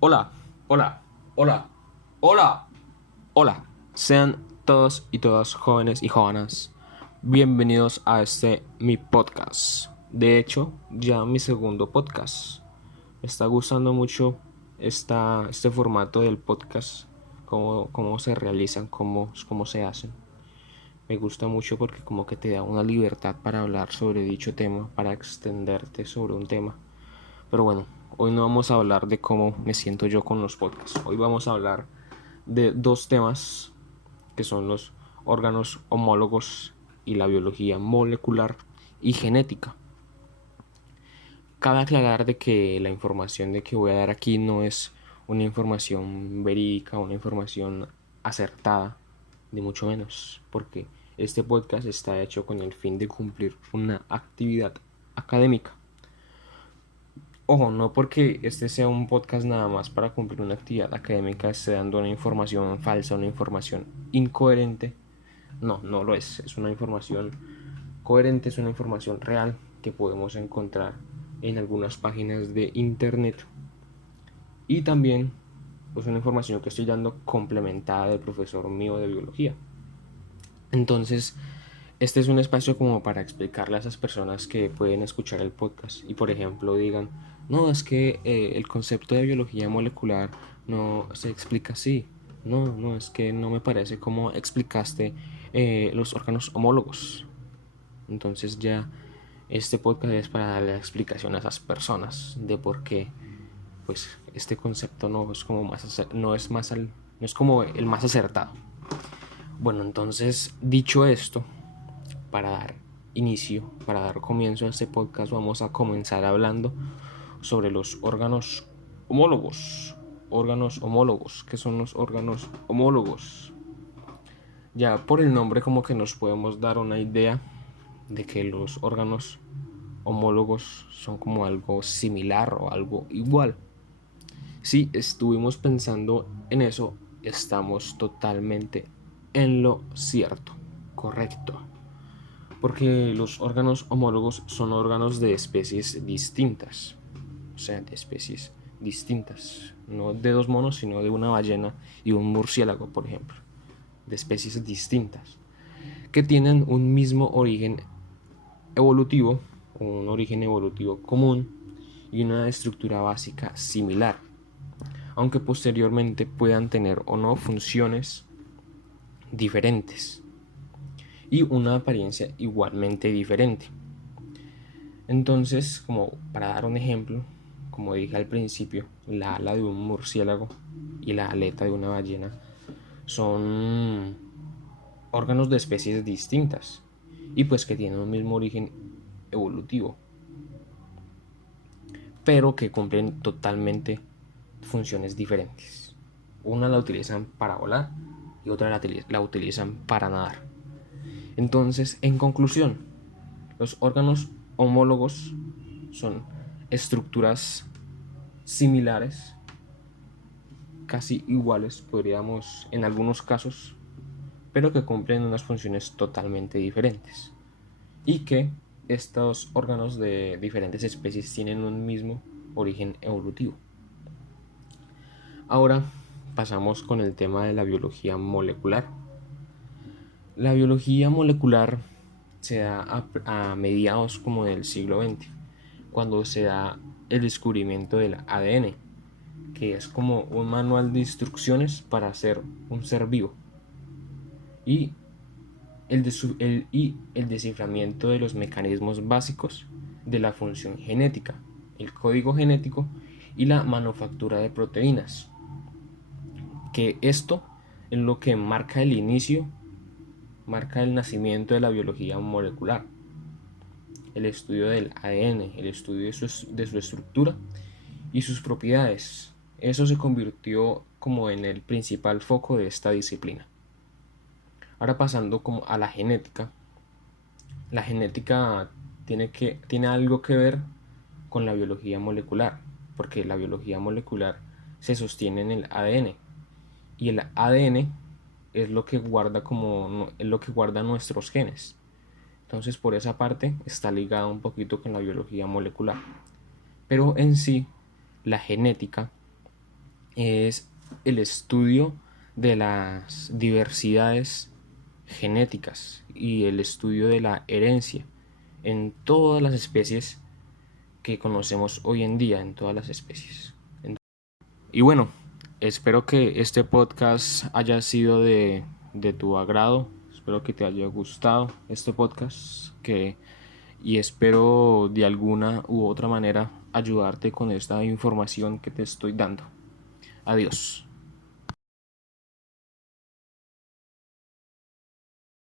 Hola, hola, hola, hola, hola. Sean todos y todas jóvenes y jóvenes bienvenidos a mi podcast. De hecho, ya mi segundo podcast. Me está gustando mucho este formato del podcast, cómo se realizan, cómo se hacen. Me gusta mucho porque como que te da una libertad para hablar sobre dicho tema, para extenderte sobre un tema. Pero bueno, hoy no vamos a hablar de cómo me siento yo con los podcasts. Hoy vamos a hablar de dos temas que son los órganos homólogos y la biología molecular y genética. Cabe aclarar de que la información de que voy a dar aquí no es una información verídica, una información acertada, ni mucho menos, porque este podcast está hecho con el fin de cumplir una actividad académica. Ojo, no porque este sea un podcast nada más para cumplir una actividad académica, esté dando una información falsa, una información incoherente. No, no lo es. Es una información coherente, es una información real que podemos encontrar en algunas páginas de internet. Y también es una información que estoy dando complementada del profesor mío de biología. Entonces, este es un espacio como para explicarle a esas personas que pueden escuchar el podcast y, por ejemplo, digan, no, es que el concepto de biología molecular no se explica así. No, no, es que no me parece como explicaste los órganos homólogos. Entonces ya este podcast es para darle explicación a esas personas de por qué pues este concepto no es como no es como el más acertado. Bueno, entonces dicho esto, para dar inicio, para dar comienzo a este podcast, vamos a comenzar hablando sobre los órganos homólogos. Órganos homólogos. ¿Qué son los órganos homólogos? Ya por el nombre como que nos podemos dar una idea de que los órganos homólogos son como algo similar o algo igual. Si estuvimos pensando en eso, estamos totalmente en lo cierto, correcto. Porque los órganos homólogos son órganos de especies distintas. O sea, de especies distintas. No de dos monos, sino de una ballena y un murciélago, por ejemplo. De especies distintas. Que tienen un mismo origen evolutivo, un origen evolutivo común y una estructura básica similar. Aunque posteriormente puedan tener o no funciones diferentes y una apariencia igualmente diferente. Entonces, como para dar un ejemplo, como dije al principio, la ala de un murciélago y la aleta de una ballena son órganos de especies distintas y pues que tienen un mismo origen evolutivo, pero que cumplen totalmente funciones diferentes. Una la utilizan para volar y otra la utilizan para nadar. Entonces, en conclusión, los órganos homólogos son estructuras similares, casi iguales, podríamos en algunos casos, pero que cumplen unas funciones totalmente diferentes. Y que estos órganos de diferentes especies tienen un mismo origen evolutivo. Ahora pasamos con el tema de la biología molecular. La biología molecular se da a mediados como del siglo XX, cuando se da el descubrimiento del ADN, que es como un manual de instrucciones para ser un ser vivo, y el desciframiento de los mecanismos básicos de la función genética, el código genético y la manufactura de proteínas, que esto es lo que marca el inicio, marca el nacimiento de la biología molecular, el estudio del ADN, el estudio de su estructura y sus propiedades. Eso se convirtió como en el principal foco de esta disciplina. Ahora pasando como a la genética. La genética tiene algo que ver con la biología molecular, porque la biología molecular se sostiene en el ADN y el ADN es lo que guarda es lo que guarda nuestros genes. Entonces, por esa parte está ligada un poquito con la biología molecular. Pero en sí, la genética es el estudio de las diversidades genéticas y el estudio de la herencia en todas las especies que conocemos hoy en día, en todas las especies. Y bueno, espero que este podcast haya sido de tu agrado, espero que te haya gustado este podcast y espero de alguna u otra manera ayudarte con esta información que te estoy dando. Adiós.